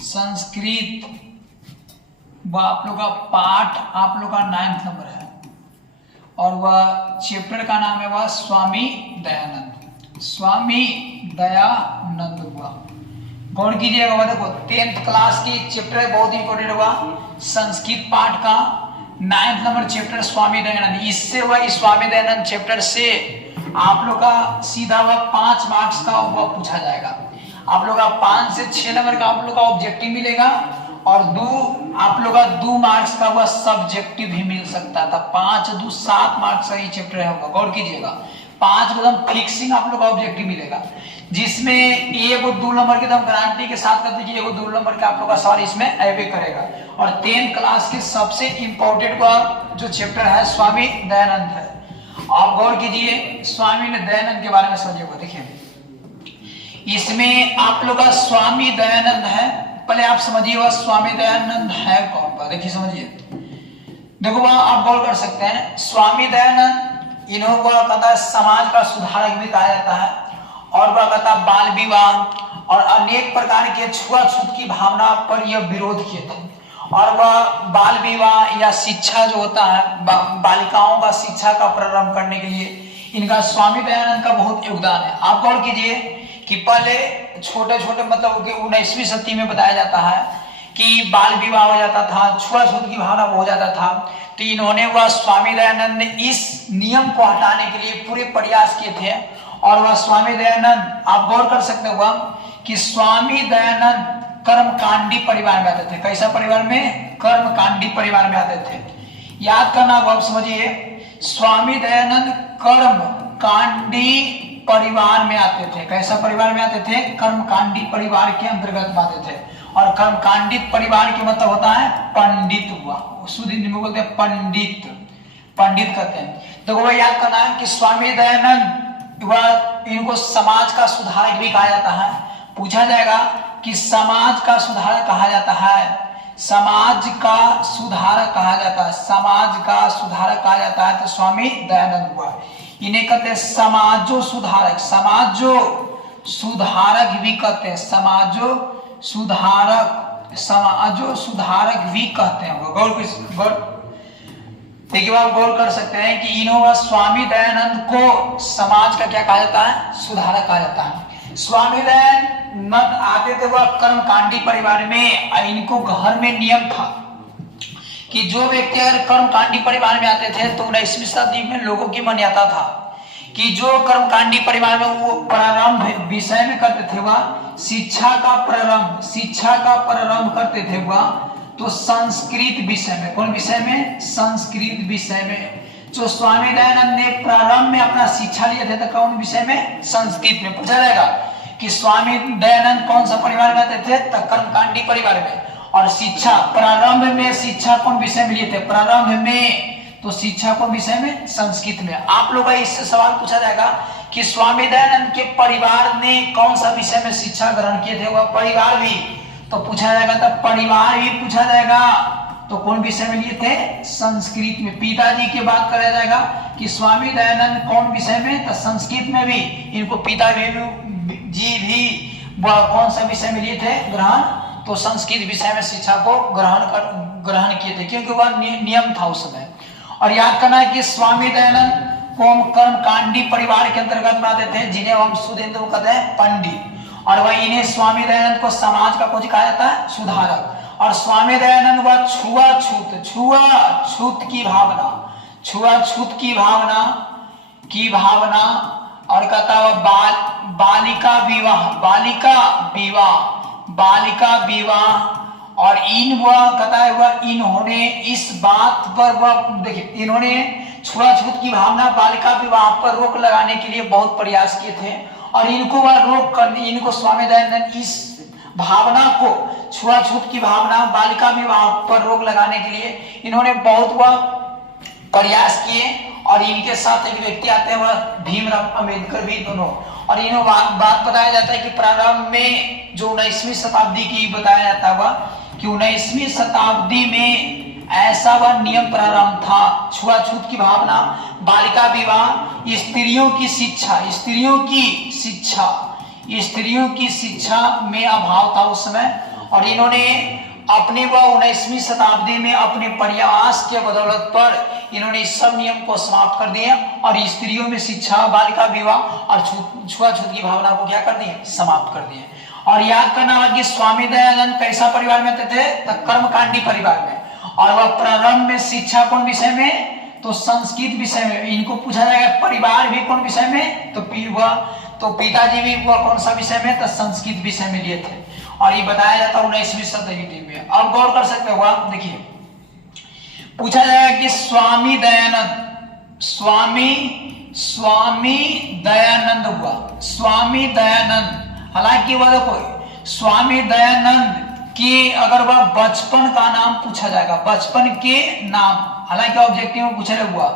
संस्कृत वह आप लोग का पाठ आप लोग का 9th नंबर है और वह चैप्टर का नाम है वह स्वामी दयानंद। स्वामी दयानंद हुआ, गौर कीजिएगा। वह देखो 10th क्लास की चैप्टर बहुत इंपॉर्टेंट हुआ, संस्कृत पाठ का 9th number chapter Swami Dayanand. इससे वह स्वामी दयानंद चैप्टर से आप लोग का सीधा वह 5 मार्क्स का वह पूछा जाएगा। आप लोग का 5 से 6 नंबर का आप लोग का ऑब्जेक्टिव मिलेगा और आप लोग का 2 मार्क्स का वह सब्जेक्टिव भी मिल सकता था। 5 2 7 मार्क्स का ये चैप्टर होगा, गौर कीजिएगा। 5 एकदम फिक्सिंग आप लोग का ऑब्जेक्टिव मिलेगा, जिसमें एक और 2 नंबर के एकदम गारंटी के साथ कर दीजिए, एक और 2 नंबर का आप लोग का सवाल इसमें अवे करेगा। और 10th क्लास के सबसे इंपॉर्टेंट जो चैप्टर है स्वामी दयानंद है। आप गौर कीजिए, स्वामी दयानंद के बारे में समझिएगा। देखिए इसमें आप लोग का स्वामी दयानंद है, पहले आप समझिए वह स्वामी दयानंद है कौन। देखिए समझिए, देखो वह आप गौर कर सकते हैं। स्वामी दयानंद इन्हों वह कहता है समाज का सुधारक भी कहा जाता है, और वह कहता है बाल विवाह और अनेक प्रकार के छुआछूत की भावना पर यह विरोध किए थे। और वह बाल विवाह या शिक्षा जो होता है, बालिकाओं का शिक्षा का प्रारंभ करने के लिए इनका स्वामी दयानंद का बहुत योगदान है। आप गौर कीजिए कि पहले छोटे छोटे मतलब 19वीं सदी में बताया जाता है कि बाल विवाह हो जाता था, छुआछूत की भावना हो जाता था, तो इन्होंने वह स्वामी दयानंद ने इस नियम को हटाने के लिए पूरे प्रयास किए थे। और वह स्वामी दयानंद आप गौर कर सकते हो कि स्वामी दयानंद कर्मकांडी परिवार में आते थे। कैसा परिवार में? कर्मकांडी परिवार में आते थे। याद करना आप समझिए, स्वामी दयानंद कर्मकांडी परिवार में आते थे। कैसा परिवार में आते थे? कर्मकांडी परिवार के अंतर्गत आते थे। और कर्मकांडित परिवार के मतलब होता है पंडित हुआ, शुद्ध हिंदी में बोलते हैं पंडित, पंडित कहते हैं। तो वह याद करना है कि स्वामी दयानंद वह इनको समाज का सुधारक भी कहा जाता है। पूछा जाएगा कि समाज का सुधारक कहा जाता है, समाज का सुधारक कहा जाता है, समाज का सुधारक कहा जाता है, तो स्वामी दयानंद हुआ। इन्हें कहते हैं समाजो सुधारक, समाजो सुधारक भी कहते हैं, समाजो सुधारक, समाजो सुधारक भी कहते हैं। गौर देखिए आप गौर कर सकते हैं कि इन्होंने स्वामी दयानंद को समाज का क्या कहा जाता है? सुधारक कहा जाता है। स्वामी दयानंद आते थे वह कर्मकांडी परिवार में, इनको घर में नियम था कि जो व्यक्ति अगर कर्मकांडी परिवार में आते थे तो 19वीं सदी में लोगों की मान्यता था कि जो कर्मकांडी परिवार में वो प्रारंभ विषय में करते थे वह शिक्षा का प्रारंभ करते थे वह तो संस्कृत विषय में। कौन विषय में? संस्कृत विषय में। जो स्वामी दयानंद ने प्रारंभ में अपना शिक्षा लिए थे तो कौन विषय में? संस्कृत में। पूछा जाएगा कि स्वामी दयानंद कौन सा परिवार में आते थे? तो कर्मकांडी परिवार में। और शिक्षा प्रारंभ में शिक्षा कौन विषय में लिए थे? प्रारंभ में तो शिक्षा कौन विषय में? संस्कृत में। आप लोग का इससे सवाल पूछा जाएगा कि स्वामी दयानंद के परिवार ने कौन सा विषय में शिक्षा ग्रहण किए थे? वह परिवार भी तो पूछा जाएगा, तो परिवार भी पूछा जाएगा तो कौन विषय में लिए थे? संस्कृत में। पिताजी की बात करा जाएगा कि स्वामी दयानंद कौन विषय में? तो संस्कृत में भी इनको पिताजी भी कौन सा विषय में लिए थे ग्रहण? तो संस्कृत विषय में शिक्षा को ग्रहण किए थे, क्योंकि वह नियम था उस समय। और याद करना है कि स्वामी दयानंद को कर्मकांडी परिवार के अंतर्गत बनाते थे, जिन्हें हम शुद्ध हिंदी में कहते हैं पंडित। और वह इन्हें स्वामी दयानंद को समाज का कुछ कहा जाता है? सुधारक। और स्वामी दयानंद वह छुआछूत की भावना और कहता वह बालिका विवाह और इन्होंने इस बात पर वह देखिए, इन्होंने छुआछूत की भावना बालिका विवाह पर रोक लगाने के लिए बहुत प्रयास किए थे। और इनको वह रोक करने, इनको स्वामी दयानंद इस भावना को, छुआछूत की भावना बालिका विवाह पर रोक लगाने के लिए इन्होंने बहुत वह प्रयास किए। और इनके साथ एक व्यक्ति आते हैं वह भीमराव अंबेडकर भी दोनों। और इन्हों बात बताया जाता है कि प्रारंभ में जो 19वीं शताब्दी की बताया जाता है कि 19वीं शताब्दी में ऐसा वह नियम प्रारंभ था, छुआछूत की भावना, बालिका विवाह, स्त्रियों की शिक्षा, स्त्रियों की शिक्षा में अभाव था उस समय, और इन्होंने अपने व 19वीं शताब्दी में अपने प्रयास के बदौलत पर इन्होंने इस सब नियम को समाप्त कर दिए और स्त्रियों में शिक्षा, बालिका विवाह और छुआछूत की भावना को क्या कर दिए, समाप्त कर दिए। और याद करना होगा कि स्वामी दयानंद कैसा परिवार में थे, तो कर्मकांडी परिवार में, और वह प्रारंभ में शिक्षा कौन विषय में, तो संस्कृत विषय में। इनको पूछा जाएगा परिवार भी कौन विषय में, तो पिताजी भी वह कौन सा विषय में, तो संस्कृत विषय में लिए थे, और ये बताया जाता 19वीं शताब्दी में। अब गौर कर सकते हो आप, देखिए पूछा जाएगा कि स्वामी दयानंद हुआ, स्वामी दयानंद, हालांकि वह देखो स्वामी दयानंद की अगर वह बचपन का नाम पूछा जाएगा, बचपन के नाम, हालांकि ऑब्जेक्टिव में पूछा हुआ,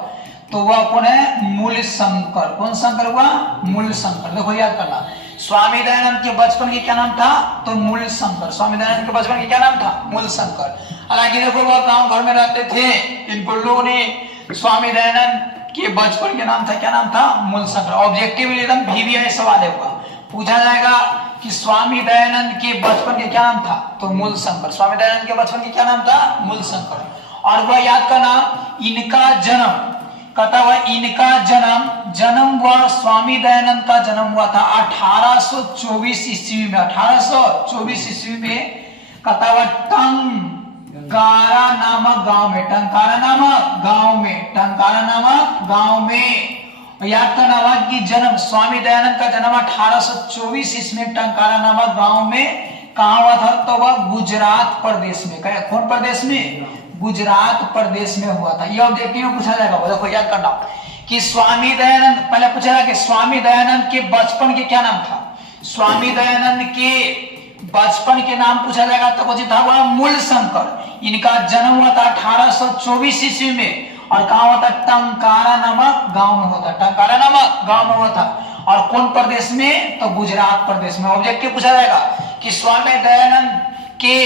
तो वह कौन है, मूल शंकर। कौन शंकर हुआ, मूल शंकर। देखो याद करना, स्वामी दयानंद के बचपन के क्या नाम था, तो मूल शंकर। स्वामी दयानंद के बचपन के क्या नाम था, मूल शंकर। हालांकि देखो वह गांव घर में रहते थे, इनको लोगों ने स्वामी दयानंद के बचपन के नाम था, क्या नाम था, मूल शंकर। ऑब्जेक्टिव एकदम VVI सवाल होगा, पूछा जाएगा कि स्वामी दयानंद के बचपन के क्या नाम था, तो मूल शंकर। स्वामी दयानंद के बचपन के क्या नाम था, मूल शंकर। और वह याद करना, इनका जन्म कहता हुआ, इनका जन्म हुआ, स्वामी दयानंद का जन्म हुआ था 1824 ईस्वी में। 1824 ईस्वी में कहता हुआ टंकारा नामक गांव में, टंकारा नामक गांव में। याद करना हुआ कि जन्म, स्वामी दयानंद का जन्म 1824 ईस्वी में टंकारा नामक गांव में कहा हुआ था, तो वह गुजरात प्रदेश में, कौन प्रदेश में, गुजरात प्रदेश में हुआ था। यह ऑब्जेक्टिव में पूछा जाएगा। देखो याद करना कि स्वामी दयानंद, पहले पूछा जाएगा कि स्वामी दयानंद के बचपन के क्या नाम था, स्वामी दयानंद के बचपन के नाम पूछा जाएगा, तो वो था वह मूल शंकर। इनका जन्म हुआ था 1824 ईस्वी में, और कहा हुआ था, टंकारा नामक गांव में हुआ था, टंकारा नामक गांव में हुआ था। और कौन प्रदेश में, तो गुजरात प्रदेश में। ऑब्जेक्टिव पूछा जाएगा कि स्वामी दयानंद के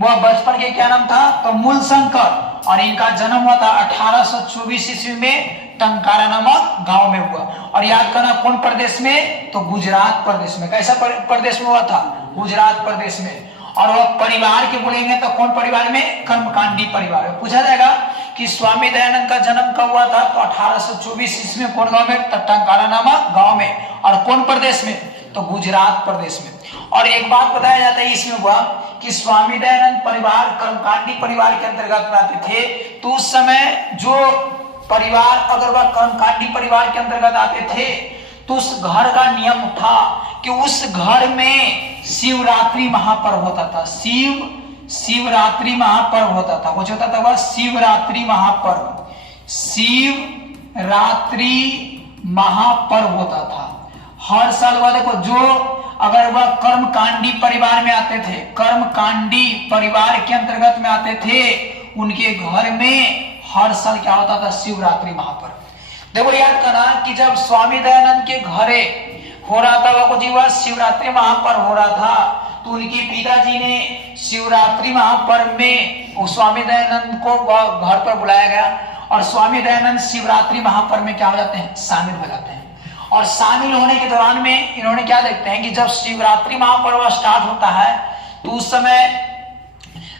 वह बचपन के क्या नाम था, तो मूल शंकर, और इनका जन्म हुआ था 1824 ईस्वी में टंकारा नामक गांव में हुआ। और याद करना कौन प्रदेश में, तो गुजरात प्रदेश में। कैसा प्रदेश में हुआ था, गुजरात प्रदेश में। और वह परिवार के बोलेंगे तो कौन परिवार में, कर्मकांडी परिवार में। पूछा जाएगा कि स्वामी दयानंद का जन्म कब हुआ था, तो 1824 ईस्वी में। कौन गांव में, टंकारा नामक गांव में। और कौन प्रदेश में, तो गुजरात प्रदेश में। और एक बात बताया जाता है इसमें हुआ कि स्वामी दयानंद परिवार कर्मकांडी परिवार के अंतर्गत आते थे, तो उस समय जो परिवार अगर वह कर्मकांडी परिवार के अंतर्गत आते थे, तो उस घर का नियम था कि उस घर में शिवरात्रि महापर्व होता था। शिवरात्रि महापर्व होता था। वो होता था वह शिवरात्रि महापर्व, शिवरात्रि महापर्व होता था हर साल। वह देखो, जो अगर वह कर्मकांडी परिवार में आते थे, कर्मकांडी परिवार के अंतर्गत में आते थे, उनके घर में हर साल क्या होता था, शिवरात्रि महापर्व। देखो याद करना कि जब स्वामी दयानंद के घरे हो रहा था, वह शिवरात्रि महापर्व हो रहा था, तो उनके पिताजी ने शिवरात्रि महापर्व में स्वामी दयानंद को घर पर बुलाया गया, और स्वामी दयानंद शिवरात्रि महापर्व में क्या हो जाते हैं, शामिल हो जाते हैं। और शामिल होने के दौरान में इन्होंने क्या देखते हैं कि जब शिवरात्रि महापर्व स्टार्ट होता है, तो उस समय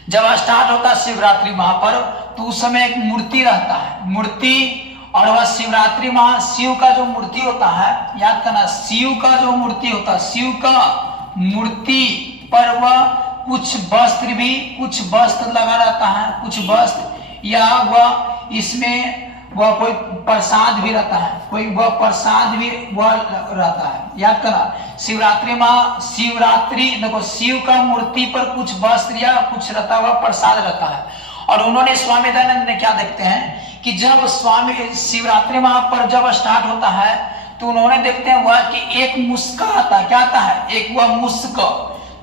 जब स्टार्ट होता है शिवरात्रि महापर्व, तो उस समय एक मूर्ति रहता है, मूर्ति। और वह शिवरात्रि शिव का जो मूर्ति होता है, याद करना, शिव का जो मूर्ति होता है, शिव का मूर्ति पर वह कुछ वस्त्र लगा रहता है, कुछ वस्त्र, या वह इसमें वह कोई प्रसाद भी रहता है, कोई वह प्रसाद भी वह रहता है। याद करना, शिवरात्रि देखो, शिव का मूर्ति पर कुछ वस्त्र या कुछ रहता हुआ प्रसाद रहता है। और उन्होंने स्वामी दयानंद ने क्या देखते हैं कि जब शिवरात्रि महापर्व जब स्टार्ट होता है, तो उन्होंने देखते हैं वह कि एक मुस्का आता, क्या आता है, एक वह मुस्क।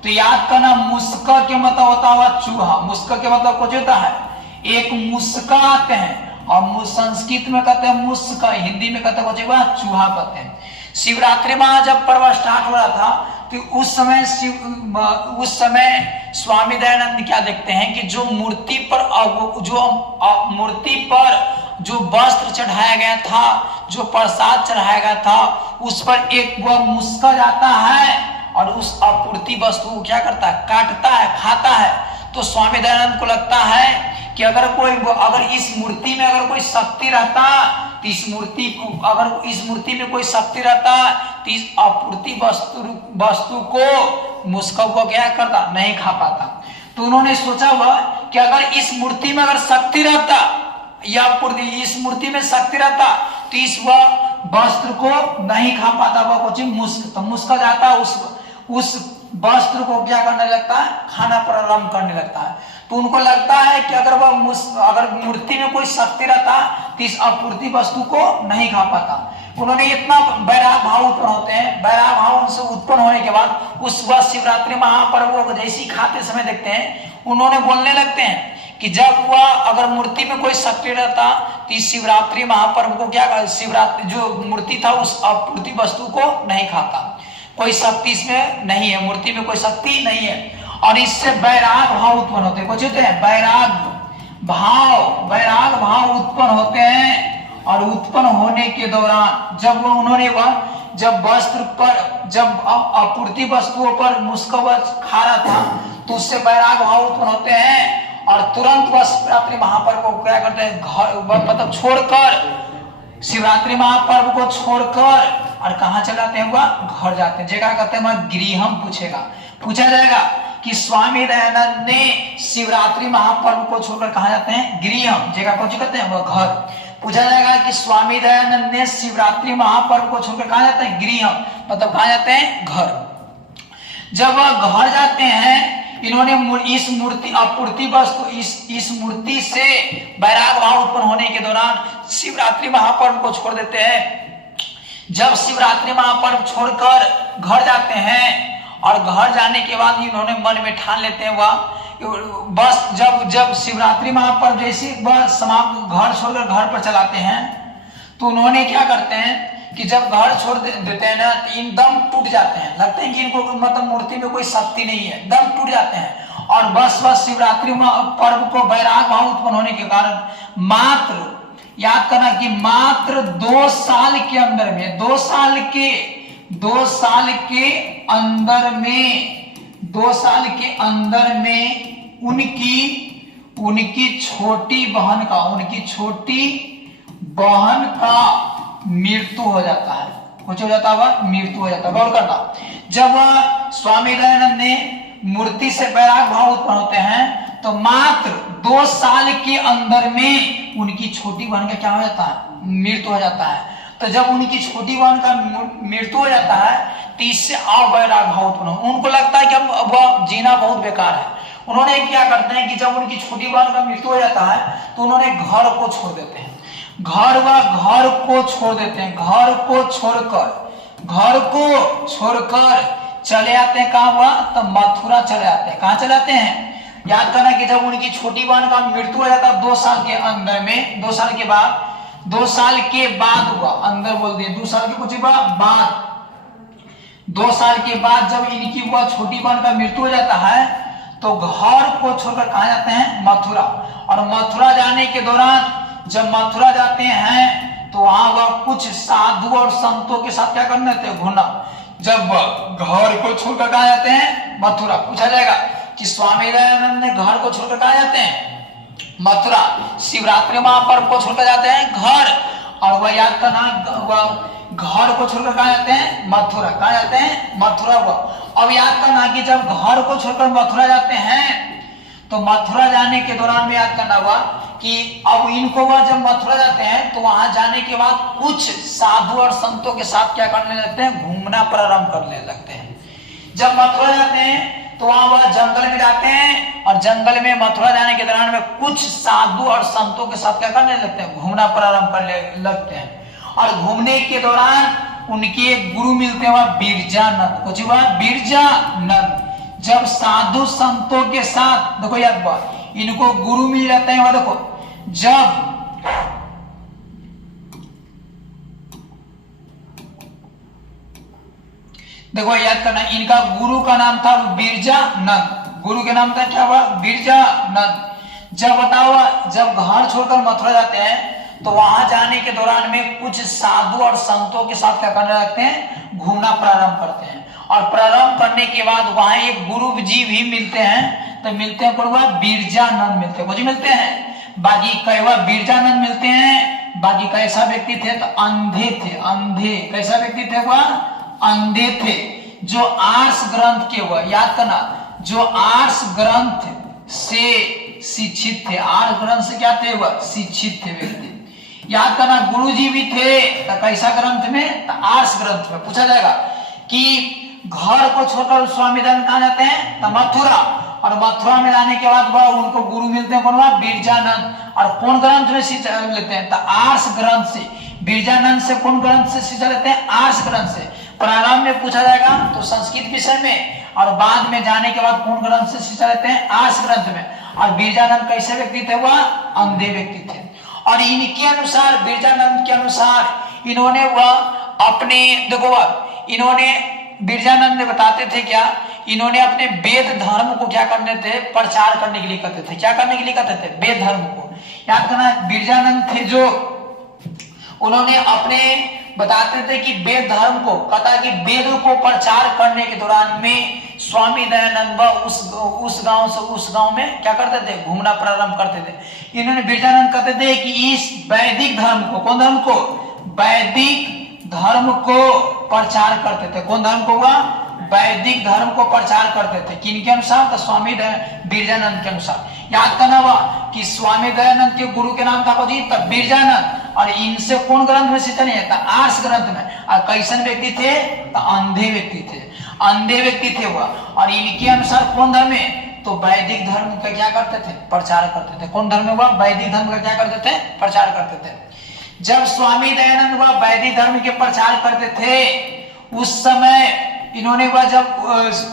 तो याद करना, मुस्क के मतलब होता हुआ चूहा, मुस्क के मतलब कुछ होता है, एक मुस्का आते हैं, और संस्कृत में कहते हैं मुस्क, हिंदी में कहते हैं चूहा कहते हैं। शिवरात्रि में जब पर्व स्टार्ट हो रहा था, तो उस समय स्वामी दयानंद क्या देखते हैं कि जो मूर्ति पर जो वस्त्र चढ़ाया गया था, जो प्रसाद चढ़ाया गया था, उस पर एक वह मुस्का जाता है, और उस अपूर्ति वस्तु को क्या करता है, काटता है, खाता है। तो स्वामी दयानंद को लगता है कि अगर इस मूर्ति में अगर कोई शक्ति रहता, तो इस मूर्ति में कोई शक्ति रहता, तो इस अपूर्ति वस्तु को मुस्को को क्या करता, नहीं खा पाता। तो उन्होंने सोचा हुआ कि अगर इस मूर्ति में अगर शक्ति रहता, या इस मूर्ति में शक्ति रहता, तो इस वस्त्र को नहीं खा पाता, वह कुछ मुस्क, तो मुस्का जाता, उस वस्त्र को क्या करने लगता है, खाना प्रारंभ करने लगता है। तो उनको लगता है कि अगर मूर्ति में कोई शक्ति रहता, तो इस अपूर्ति वस्तु को नहीं खा पाता। उन्होंने इतना वैराग भाव उत्पन्न होते हैं। वैराग भाव उनसे उत्पन्न होने के बाद उस शिवरात्रि महापर्व को जैसे ही खाते समय देखते हैं, उन्होंने बोलने लगते हैं कि जब वह अगर मूर्ति में कोई शक्ति रहता, तो इस शिवरात्रि महापर्व को क्या, शिवरात्रि जो मूर्ति था उस अपूर्ति वस्तु को नहीं खाता। कोई शक्ति इसमें नहीं है, मूर्ति में कोई शक्ति नहीं है, और इससे वैराग भाव उत्पन्न होते हैं। कुछ होते हैं वैराग भाव उत्पन्न होते हैं। और उत्पन्न होने के दौरान जब जब वस्त्र पर, जब अपूर्ति वस्तुओं पर मुस्कवच खा रहा था, तो उससे वैराग भाव उत्पन्न होते हैं। और तुरंत वह शिवरात्रि महापर्व को क्या करते हैं, मतलब छोड़कर, शिवरात्रि महापर्व को छोड़कर और कहाँ चलाते हैं, वह घर जाते हैं। जगह कहते हैं गृहम पूछा जाएगा कि स्वामी दयानंद ने शिवरात्रि महापर्व को छोड़कर कहाँ जाते हैं, गृहम, जगह कौन सी कहते हैं, वह घर। पूछा जाएगा कि स्वामी दयानंद ने शिवरात्रि महापर्व को छोड़कर कहाँ जाते हैं, गृहम, मतलब कहाँ जाते हैं, घर। जब वह घर जाते हैं, इन्होंने इस मूर्ति अपूर्ति वस्तु इस मूर्ति से वैराग भाव उत्पन्न होने के दौरान शिवरात्रि महापर्व को छोड़ देते हैं। जब शिवरात्रि महापर्व छोड़कर घर जाते हैं, और घर जाने के बाद इन्होंने मन में ठान लेते हैं बस जब शिवरात्रि महापर्व जैसे वह समाप्त, घर छोड़कर घर पर चलाते हैं, तो उन्होंने क्या करते हैं कि जब घर छोड़ देते हैं ना, तो इन दम टूट जाते हैं। लगता है कि इनको मतलब मूर्ति में कोई शक्ति नहीं है, दम टूट जाते हैं। और बस शिवरात्रि पर्व को वैराग भाव उत्पन्न होने के कारण मात्र, याद करना कि मात्र 2 साल के अंदर में, 2 साल के अंदर में उनकी छोटी बहन का मृत्यु हो जाता है। कुछ हो जाता है, मृत्यु हो जाता है। गौर करना, जब स्वामी दयानंद ने मूर्ति से वैराग भाव उत्पन्न होते हैं, तो मात्र 2 साल के अंदर में उनकी छोटी बहन का क्या हो जाता है, मृत्यु हो जाता है। तो जब उनकी छोटी बहन का मृत्यु हो जाता है, तो इससे और वैराग भाव उत्पन्न, उनको लगता है कि अब वह जीना बहुत बेकार है। उन्होंने क्या करते हैं कि जब उनकी छोटी बहन का मृत्यु हो जाता है, तो उन्होंने घर को छोड़ देते हैं। घर को छोड़ देते हैं। घर को छोड़कर चले आते हैं, कहाँ हुआ, तो मथुरा चले आते हैं। कहाँ चले आते हैं, याद करना कि जब उनकी छोटी बहन का मृत्यु हो जाता है 2 साल के अंदर में, 2 साल के बाद हुआ, अंदर बोल दिए 2 साल के कुछ बाद, 2 साल के बाद जब इनकी वह छोटी बहन का मृत्यु हो जाता है, तो घर को छोड़कर कहाँ जाते हैं, मथुरा। और मथुरा जाने के दौरान जब मथुरा जाते हैं, तो वहां वह कुछ साधु और संतों के साथ क्या करने थे, घूमना। जब घर को छोड़कर कहाँ जाते हैं, मथुरा। पूछा जाएगा कि स्वामी दयानंद ने घर को छोड़कर कहाँ जाते हैं, मथुरा। शिवरात्रि महापर्व को छोड़कर जाते हैं घर, और वह याद करना, वह घर को छोड़कर कहाँ जाते हैं, मथुरा। कहाँ जाते हैं, मथुरा। अब याद करना कि जब घर को छोड़कर मथुरा जाते हैं, तो मथुरा जाने के दौरान में याद करना हुआ कि अब इनको वह जब मथुरा जाते हैं, तो वहां जाने के बाद कुछ साधु और संतों के साथ क्या करने लगते हैं, घूमना प्रारंभ करने लगते हैं। जब मथुरा जाते हैं, तो वह जंगल में जाते हैं, और जंगल में मथुरा जाने के दौरान में कुछ साधु और संतों के साथ क्या करने लगते हैं, घूमना प्रारंभ करने लगते हैं। और घूमने के दौरान उनके एक गुरु मिलते हैं, वह बिरजानंद। कुछ हुआ, बिरजानंद। जब साधु संतों के साथ, देखो याद बात, इनको गुरु मिल जाते हैं, वह देखो, जब देखो याद करना, इनका गुरु का नाम था बिरजानंद। गुरु के नाम था क्या हुआ, बिरजानंद। जब बताओ, जब घर छोड़कर मथुरा जाते हैं, तो वहां जाने के दौरान में कुछ साधु और संतों के साथ क्या करने लगते हैं, घूमना प्रारंभ करते हैं। और प्रारंभ करने के बाद वहां एक गुरु जी भी मिलते हैं, तो मिलते हैं कौन हुआ? बिरजानंद मिलते हैं, कुछ मिलते हैं। बाकी कई हुआ बिरजानंद मिलते हैं। बाकी कैसा व्यक्ति थे? तो अंधे थे, अंधे। कैसा व्यक्ति थे? वह अंधे थे, जो आर्ष ग्रंथ के हुआ, याद करना, जो आर्ष ग्रंथ से शिक्षित थे। आर्ष ग्रंथ से क्या थे? वह शिक्षित थे व्यक्ति। याद करना, गुरु जी भी थे, तो कैसा ग्रंथ में? तो आर्ष ग्रंथ में। पूछा जाएगा कि घर को छोड़कर स्वामी दयानंद कहाँ जाते हैं? तो मथुरा। और मथुरा में जाने के बाद वह उनको गुरु मिलते हैं, कौन हुआ? बिरजानंद। और कौन ग्रंथ में शिक्षा लेते हैं? तो आर्ष ग्रंथ से। बिरजानंद से कौन ग्रंथ से शिक्षा लेते हैं? आर्ष ग्रंथ से। प्रारंभ में पूछा जाएगा तो संस्कृत विषय में, और बाद में जाने के बाद कौन ग्रंथ से शिक्षा लेते हैं? आर्ष ग्रंथ में। और बिरजानंद कैसे व्यक्ति थे? वह अंधे व्यक्ति थे। और इनके अनुसार, बिरजानंद के अनुसार, इन्होंने वह अपने, देखो इन्होंने, बिरजानंद ने बताते थे क्या, इन्होंने अपने वेद धर्म को क्या करने थे? प्रचार करने के लिए करते थे। क्या करने के लिए करते थे? वेद धर्म को। याद करना, बिरजानंद थे जो उन्होंने अपने बताते थे कि वेद धर्म को, कहता कि वेद को प्रचार करने के दौरान में स्वामी दयानंद उस गांव से उस गांव में क्या करते थे? घूमना प्रारंभ करते थे। इन्होंने बिरजानंद कहते थे कि इस वैदिक धर्म को, कौन धर्म को? वैदिक धर्म को प्रचार करते थे। कौन धर्म को? हुआ वैदिक धर्म को प्रचार करते थे। किनके अनुसार? तो स्वामी बिरजानंद के अनुसार। याद करना हुआ कि स्वामी दयानंद के गुरु के नाम था जी? तब बिरजानंद। और इनसे कौन ग्रंथ में शिक्षा नहीं था? आर्ष ग्रंथ में। और कैसन व्यक्ति थे? तो अंधे व्यक्ति थे, अंधे व्यक्ति थे वह। और इनके अनुसार कौन धर्म में? तो वैदिक धर्म का क्या करते थे? प्रचार करते थे। कौन धर्म में? वह वैदिक धर्म का क्या करते थे? प्रचार करते थे। जब स्वामी दयानंद वह वैदिक धर्म के प्रचार करते थे, उस समय इन्होंने वह, जब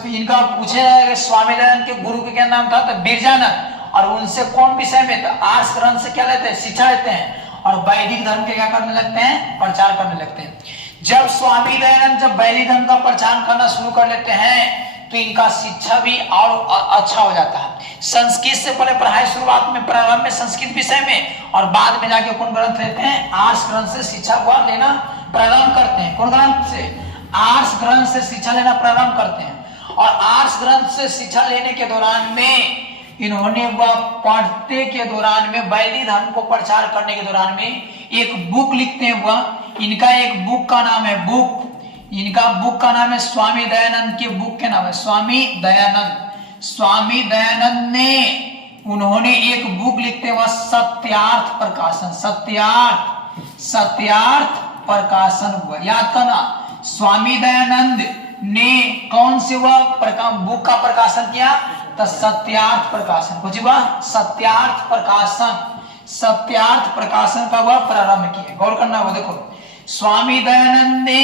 इनका पूछे जाएगा स्वामी दयानंद के गुरु के क्या नाम था? तो बिरजानंद। और उनसे कौन विषय में? तो आर्ष ग्रंथ से क्या लेते हैं? शिक्षा लेते हैं। और वैदिक धर्म के क्या करने लगते हैं? प्रचार करने लगते हैं। जब स्वामी दयानंद जब वैदिक धर्म का प्रचार करना शुरू कर लेते हैं, तो इनका शिक्षा भी और अच्छा हो जाता है। संस्कृत से पहले पढ़ाई शुरुआत में, प्रारंभ में संस्कृत विषय में, और बाद में जाके कौन ग्रंथ लेते हैं? आर्ष ग्रंथ से शिक्षा हुआ लेना प्रारंभ करते हैं। कौन ग्रंथ से? आर्ष ग्रंथ से शिक्षा लेना प्रारंभ करते हैं। और आर्ष ग्रंथ से शिक्षा लेने के दौरान में इन्होंने वह पढ़ते के दौरान में, वैदिक धर्म को प्रचार करने के दौरान में एक बुक लिखते हैं। वह इनका एक बुक का नाम है, इनका बुक का नाम है स्वामी दयानंद के बुक के नाम है स्वामी दयानंद। स्वामी दयानंद ने, उन्होंने एक बुक लिखते हैं, वह सत्यार्थ प्रकाशन, सत्यार्थ प्रकाशन हुआ। याद करना, स्वामी दयानंद ने कौन से वह बुक का प्रकाशन किया? तो सत्यार्थ प्रकाशन। कुछ हुआ? सत्यार्थ प्रकाशन, सत्यार्थ प्रकाशन का वह प्रारंभ किया। गौर करना वो, देखो स्वामी दयानंद ने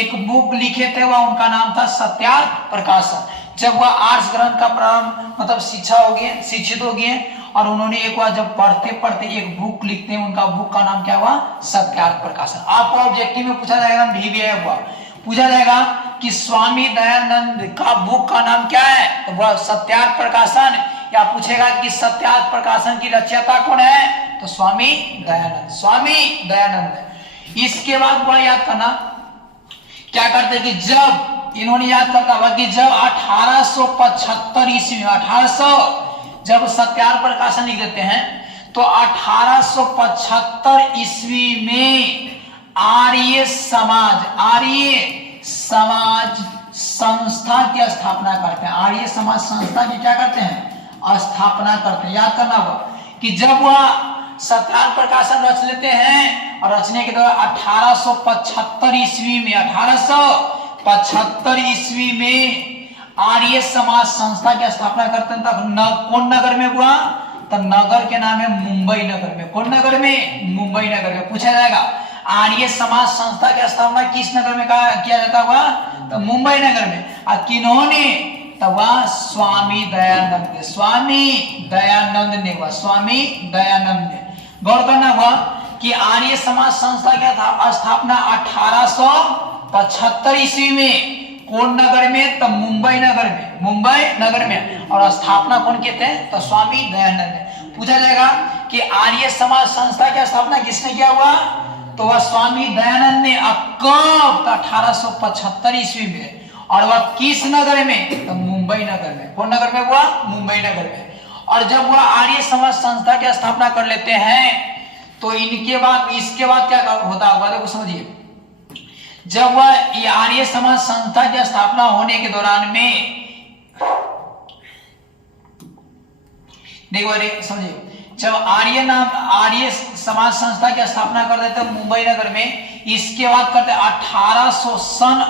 एक बुक लिखे थे, वह उनका नाम था सत्यार्थ प्रकाशन। जब वह आर्ष ग्रंथ का प्रारंभ मतलब शिक्षित हो गए, और उन्होंने एक बार जब पढ़ते पढ़ते एक बुक लिखते हैं, उनका बुक का नाम क्या हुआ? सत्यार्थ प्रकाशन। आपको ऑब्जेक्टिव में पूछा जाएगा, पूछा जाएगा कि स्वामी दयानंद का बुक का नाम क्या है? तो वह सत्यार्थ प्रकाशन। या पूछेगा कि सत्यार्थ प्रकाशन की रचयिता कौन है? तो स्वामी दयानंद, स्वामी दयानंद। इसके बाद वह याद करना क्या करते कि जब इन्होंने याद करता हुआ कि जब 1875 ईस्वी में, 1800 जब सत्यार्थ प्रकाशन लिख देते हैं, तो 1875 ईस्वी में आर्य समाज संस्था की स्थापना करते हैं। आर्य समाज संस्था की क्या करते हैं? स्थापना करते हैं। याद करना होगा कि जब वह सत्यार्थ प्रकाशन रच लेते हैं, और रचने के दौरान 1875 ईस्वी में, 1875 ईस्वी में आर्य समाज संस्था की स्थापना करते हैं। तब कौन नगर में हुआ? तो नगर के नाम है मुंबई नगर में। कौन नगर में? मुंबई नगर में। पूछा जाएगा आर्य समाज संस्था की स्थापना किस नगर में किया जाता हुआ? तो मुंबई नगर में। और किन्होंने? तो वह स्वामी दयानंद ने, स्वामी दयानंद ने हुआ, स्वामी दयानंद ने। गौर करना हुआ कि आर्य समाज संस्था क्या था? स्थापना 1875 ईस्वी में। कौन नगर में? तो मुंबई नगर में, मुंबई नगर में। और स्थापना कौन कहते हैं? तो स्वामी दयानंद ने। पूछा जाएगा कि आर्य समाज संस्था की स्थापना किसने किया हुआ? तो वह स्वामी दयानंद ने। कब? तो 1875 ईस्वी में। और वह किस नगर में? तो मुंबई नगर में। कौन नगर में हुआ? मुंबई नगर में। और जब वह आर्य समाज संस्था की स्थापना कर लेते हैं तो इसके बाद क्या होता होगा? देखो समझिए, जब वह आर्य समाज संस्था की स्थापना होने के दौरान में, देखो समझिए, जब आर्य समाज संस्था की स्थापना कर देते मुंबई नगर में, इसके बाद करते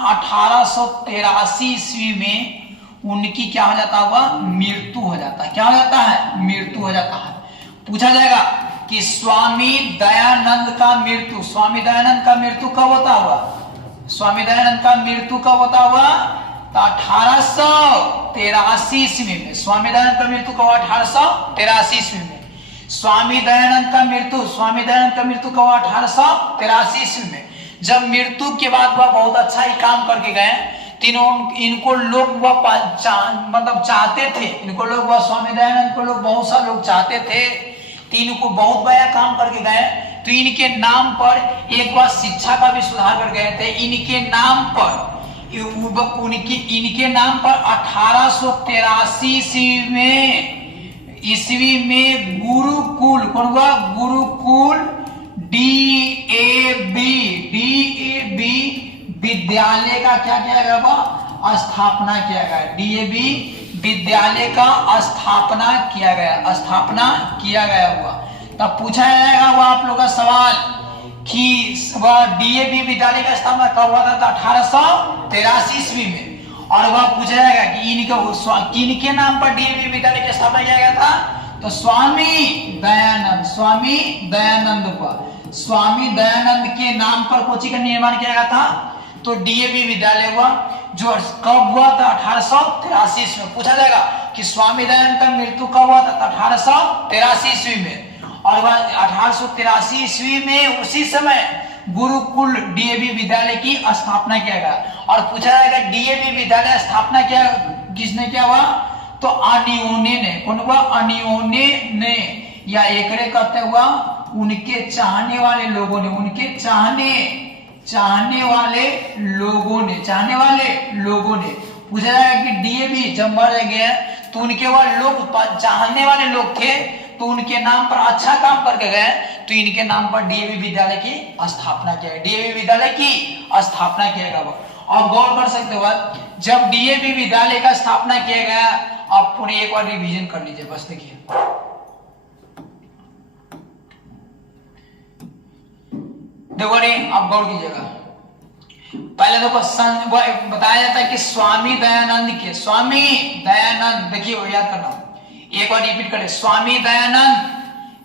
1883 ईस्वी में उनकी क्या हो जाता होगा? मृत्यु हो जाता है। क्या हो जाता है? मृत्यु हो जाता है। पूछा जाएगा कि स्वामी दयानंद का मृत्यु कब होता हुआ? स्वामी दयानंद का मृत्यु कब होता हुआ? तो 1883 ईस्वी में। स्वामी दयानंद का मृत्यु कब? 1883 ईस्वी में। स्वामी दयानंद का मृत्यु कब? 1883 ईस्वी में। जब मृत्यु के बाद वह बहुत अच्छा ही काम करके गए, इनको लोग मतलब चाहते थे, स्वामी दयानंद को लोग बहुत सारे लोग चाहते थे, इनको बहुत बड़ा काम करके गए, तो इनके नाम पर एक बार शिक्षा का भी सुधार कर गए थे। इनके नाम पर 1883 ईस्वी में गुरुकुल, कौन हुआ? गुरुकुल डीएवी विद्यालय का क्या किया गया? स्थापना किया गया। डीएवी विद्यालय का स्थापना किया गया हुआ। तब पूछा जाएगा वह आप लोग का सवाल कि वह डीएवी विद्यालय का स्थापना कब हुआ था? 1883 ईस्वी में। और वह पूछा जाएगा कि किनके नाम पर डीएवी विद्यालय की स्थापना किया गया था? तो स्वामी दयानंद हुआ। स्वामी दयानंद के नाम पर कोची का निर्माण किया गया था? तो डीएवी विद्यालय हुआ, जो कब हुआ था? 1883 ईस्वी में। पूछा जाएगा कि स्वामी दयानंद का मृत्यु कब हुआ था? 1883 ईस्वी में। और वह 1883 ईस्वी में उसी समय गुरुकुल डीएवी विद्यालय की स्थापना किया गया। और पूछा जाएगा डीएवी विद्यालय स्थापना किसने किया हुआ? तो अनियोने ने। कौन हुआ? अनियोने ने, या एकरे कहते हुआ उनके चाहने वाले लोगों ने, पूछा जाएगा कि डीएवी जब मर गए तो उनके वह लोग चाहने वाले लोग थे, तो उनके नाम पर अच्छा काम करके गए, तो इनके नाम पर डीएवी विद्यालय की स्थापना किया गया। डीएवी विद्यालय की स्थापना किया गया। अब गौर कर सकते हो, जब डीएवी विद्यालय का स्थापना किया गया, आप पूरी एक बार रिवीजन कर लीजिए। बस देखिए, देखो आप गौर कीजिएगा। पहले देखो बताया जाता है कि स्वामी दयानंद, देखिए याद करना, एक बार रिपीट करें। स्वामी दयानंद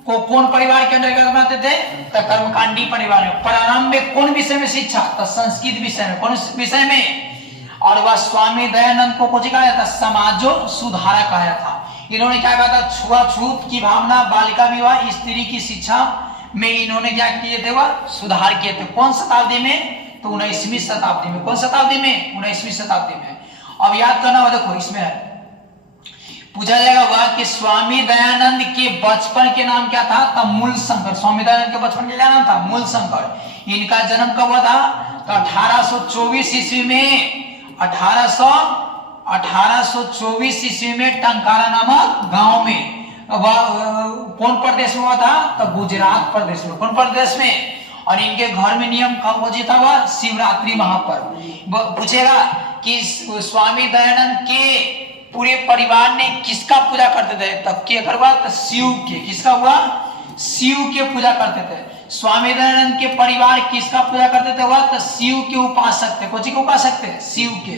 को कौन परिवार के अंदर बनाते थे? तो कर्मकांडी परिवार में। प्रारंभ में कौन विषय में शिक्षा? तो संस्कृत विषय में। कौन विषय में? और वह स्वामी दयानंद को कुछ कहा जाता? समाजो सुधारक कहा जाता। इन्होंने क्या कहा था? छुआछूत की भावना, बालिका विवाह, स्त्री की शिक्षा में इन्होंने क्या किए थे? वह सुधार किए थे। कौन शताब्दी में? तो 19वीं शताब्दी में। कौन शताब्दी में? 19वीं शताब्दी में। अब याद करना हो, देखो इसमें पूछा जाएगा वह कि स्वामी दयानंद के बचपन के नाम क्या था? तो मूल शंकर। स्वामी दयानंद के बचपन के क्या नाम था? मूल शंकर। इनका जन्म कब हुआ था? तो 1824 ईस्वी में। 1824 ईस्वी में टंकारा नामक गांव में। कौन प्रदेश में हुआ था? तो गुजरात प्रदेश में। कौन प्रदेश में? और इनके घर में नियम कब होता हुआ? शिवरात्रि महापर्व। पूछेगा कि स्वामी दयानंद के पूरे परिवार ने किसका पूजा करते थे? तब क्या करवा? तो शिव के। किसका हुआ? शिव के पूजा करते थे। स्वामी दयानंद के परिवार किसका पूजा करते थे? वह तो शिव के उपासक थे। कौन के उपासक थे? शिव के।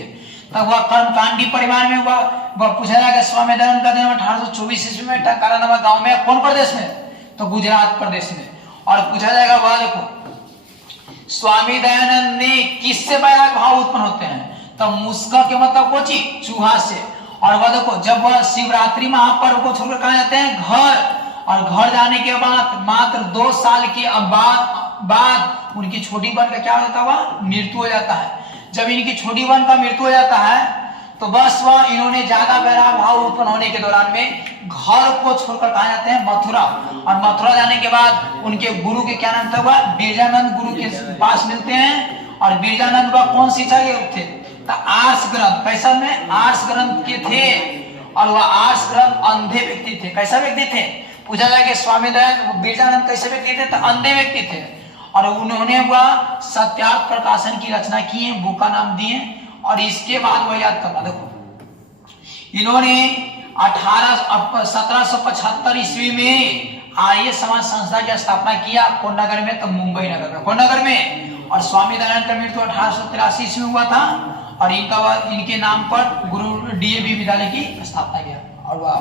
तब वह कर्मकांडी परिवार में हुआ। वह पूछा जाएगा स्वामी दयानंद का जन्म 1824 ईस्वी में टंकारा नामक गांव में। कौन प्रदेश में? तो गुजरात प्रदेश में। और पूछा जाएगा वह देखो स्वामी दयानंद ने किससे वैराग भाव उत्पन्न होते हैं? तो मुस्का के मतलब कोची? चूहा से। और वह देखो जब वह शिवरात्रि महापर्व को छोड़कर कहा जाते हैं घर, और घर जाने के बाद मात्र 2 साल के बाद उनकी छोटी बहन का क्या होता हुआ? मृत्यु हो जाता है। जब इनकी छोटी बहन का मृत्यु हो जाता है तो बस वह इन्होंने ज्यादा वैराग भाव उत्पन्न होने के दौरान में घर को छोड़कर कहा जाते हैं मथुरा। और मथुरा जाने के बाद उनके गुरु के क्या नाम था? वह बिरजानंद गुरु के पास मिलते हैं। और बिरजानंद वह कौन शिक्षा के थे? तो आर्ष ग्रंथ कैसा में आर्ष ग्रंथ के थे, और वह आर्ष ग्रंथ अंधे व्यक्ति थे। कैसा व्यक्ति थे? पूछा जाए कि स्वामी दयानंद बिरजानंद कैसे व्यक्ति थे? तो अंधे व्यक्ति थे, और उन्होंने वह सत्यार्थ प्रकाशन की रचना की है, बुक का नाम दिए। और इसके बाद वह याद करना, देखो इन्होंने 1775 ईस्वी में आर्य समाज संस्था की स्थापना किया। कौन नगर में? तो मुंबई नगर में। कौन नगर में? और स्वामी दयानंद का मृत्यु 1883 ईस्वी में हुआ था, और इनके नाम पर गुरु डीएवी विद्यालय की स्थापना किया। और वह